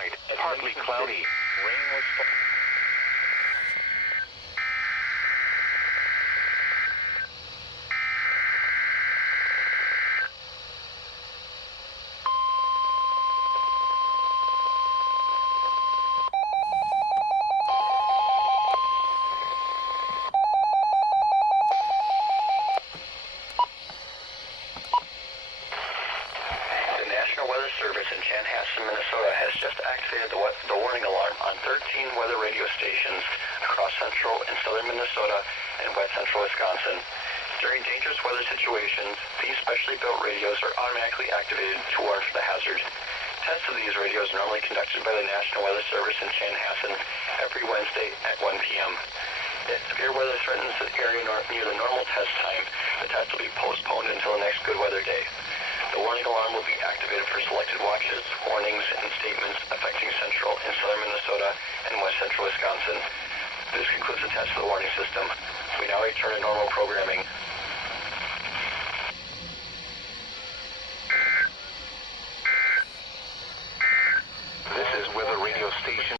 tonight, partly cloudy. Rain was Service in Chanhassen, Minnesota has just activated the warning alarm on 13 weather radio stations across central and southern Minnesota and west central Wisconsin. During dangerous weather situations, these specially built radios are automatically activated to warn for the hazard. Tests of these radios are normally conducted by the National Weather Service in Chanhassen every Wednesday at 1 p.m. If severe weather threatens the area near the normal test time, the test will be postponed until the next good weather day. The warning alarm will be activated for selected watches, warnings, and statements affecting central and southern Minnesota and west central Wisconsin. This concludes the test of the warning system. We now return to normal programming. This is Weather Radio Station